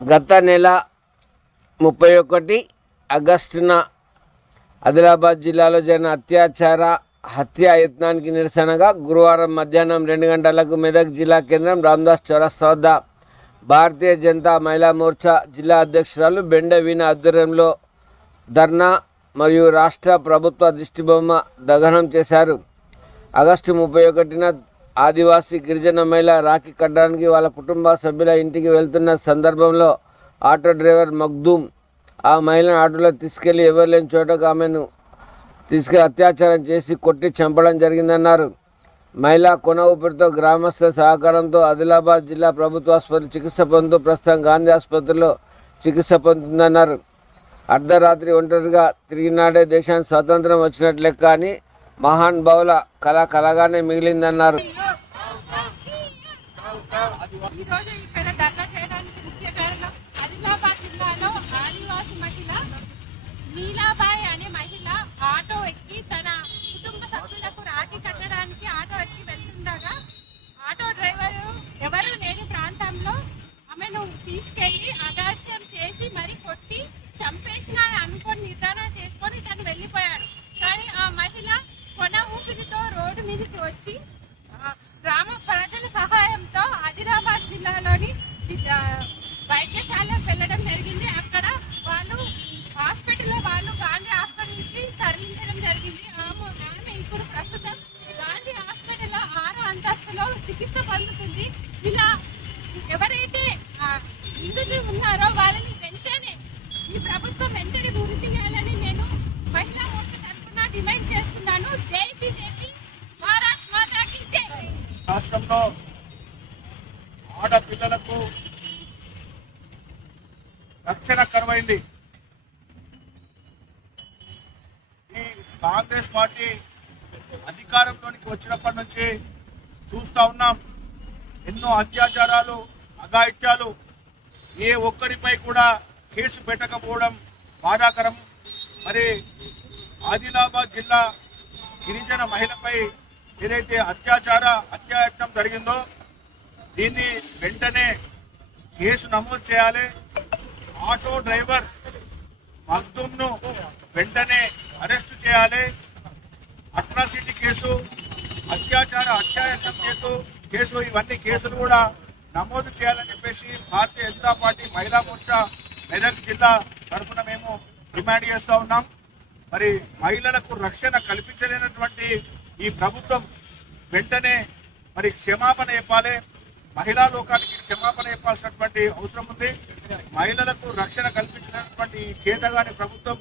గత నెల ముప్పై ఒకటి ఆగస్టున ఆదిలాబాద్ జిల్లాలో జరిగిన అత్యాచార హత్య యత్నానికి నిరసనగా గురువారం మధ్యాహ్నం రెండు గంటలకు మెదక్ జిల్లా కేంద్రం రామ్దాస్ చౌరస్తా వద్ద భారతీయ జనతా మహిళా మోర్చా జిల్లా అధ్యక్షురాలు బెండ వీణ ఆధ్వర్యంలో ధర్నా మరియు రాష్ట్ర ప్రభుత్వ దిష్టిబొమ్మ దహనం చేశారు. ఆగస్టు ముప్పై ఒకటిన ఆదివాసీ గిరిజన మహిళ రాఖీ కట్టడానికి వాళ్ళ కుటుంబ సభ్యుల ఇంటికి వెళ్తున్న సందర్భంలో ఆటో డ్రైవర్ మగ్దూమ్ ఆ మహిళను ఆటోలో తీసుకెళ్ళి ఎవరు లేని చోటకు ఆమెను తీసుకెళ్ళి అత్యాచారం చేసి కొట్టి చంపడం జరిగిందన్నారు. మహిళ కొన ఊపిరితో గ్రామస్తుల సహకారంతో ఆదిలాబాద్ జిల్లా ప్రభుత్వ ఆసుపత్రి చికిత్స పొందుతూ ప్రస్తుతం గాంధీ ఆసుపత్రిలో చికిత్స పొందుతుందన్నారు. అర్ధరాత్రి ఒంటరిగా తిరిగినాడే దేశానికి స్వాతంత్రం వచ్చినట్లే కానీ మహాన్ బౌల కళ కలగానే మిగిలిందన్నారు. ఈ రోజు ఇక్కడ ధర్నా చేయడానికి ముఖ్య కారణం ఆదిలాబాద్ జిల్లాలో ఆదివాసి మహిళ నీలాబాయ్ అనే మహిళ ఆటో ఎక్కి తన కుటుంబ సభ్యులకు రాఖీ కట్టడానికి ఆటో ఎక్కి వెళ్తుండగా ఆటో డ్రైవర్ ఎవరు లేని ప్రాంతంలో ఆమెను తీసుకెళ్ళి అగాత్యం చేసి మరి కొట్టి చంపేసిన అనుకొని నిర్ధారణ చేసుకొని తను వెళ్ళిపోయాడు కానీ ఆ మహిళ కొన ఊపిరితో రోడ్డు మీదకి వచ్చి ఆ, గ్రామ ప్రజల సహాయంతో ఆదిలాబాద్ జిల్లాలోని ఆ, వైద్యశాలకు వెళ్ళడం జరిగింది అక్కడ వాళ్ళు హాస్పిటల్లో వాళ్ళు గాంధీ హాస్పిటల్కి తరలించడం జరిగింది. ఆమె ఆమె ఇప్పుడు ప్రస్తుతం గాంధీ హాస్పిటల్లో ఆరో అంతస్తులో చికిత్స పొందుతుంది. ఇలా ఎవరైతే ఇందులో ఉన్నారో వాళ్ళని వెంటనే ఈ ప్రభుత్వం వెంటనే గురి తీయాలని నేను మహిళా మోర్చా తరఫున డిమాండ్ చేస్తున్నాను. జై బీజేపీ భారత్ మాతాకి జై. రాష్ట్రంలో ఆడపిల్లలకు రక్షణ కరువైంది. కాంగ్రెస్ పార్టీ అధికారంలోనికి వచ్చినప్పటి నుంచి చూస్తా ఉన్నాం. ఎన్నో అత్యాచారాలు అఘాయిత్యాలు ఏ ఒక్కరిపై కూడా కేసు పెట్టకపోవడం బాధాకరం. మరి ఆదిలాబాద్ జిల్లా గిరిజన మహిళపై ఏదైతే అత్యాచార అత్యాయత్నం జరిగిందో దీన్ని వెంటనే కేసు నమోదు చేయాలి. ఆటో డ్రైవర్ మగ్దుమ్ను వెంటనే అరెస్టు చేయాలి అట్రాసిటీ కేసు అత్యాచార అత్యాయత్నం కేసు కేసు ఇవన్నీ కేసులు కూడా నమోదు చేయాలని చెప్పేసి భారతీయ జనతా పార్టీ మహిళా మోర్చా మెదక్ జిల్లా తరఫున మేము డిమాండ్ చేస్తూ ఉన్నాం. మరి మహిళలకు రక్షణ కల్పించలేనటువంటి ఈ ప్రభుత్వం వెంటనే మరి క్షమాపణ చెప్పాలి. మహిళా లోకానికి క్షమాపణ చెప్పాల్సినటువంటి అవసరం ఉంది. మహిళలకు రక్షణ కల్పించినటువంటి ఈ చేతగాని ప్రభుత్వం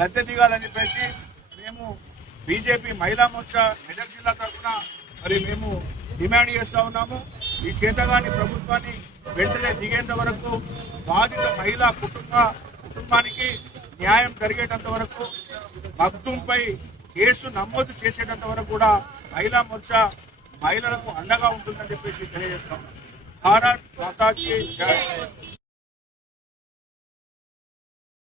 గద్దె దిగాలని చెప్పేసి మేము బీజేపీ మహిళా మోర్చా మెదక్ జిల్లా తరఫున మరి మేము డిమాండ్ చేస్తూ ఉన్నాము. ఈ చేతగాని ప్రభుత్వాన్ని వెంటనే దిగేంత వరకు బాధిత మహిళా కుటుంబ కుటుంబానికి న్యాయం జరిగేటంత వరకు మగ్దుంపై కేసు నమోదు చేసేటంత వరకు కూడా మహిళా మోర్చా మహిళలకు అండగా ఉంటుందని చెప్పేసి తెలియజేస్తాం. భారత్ మాతాజీ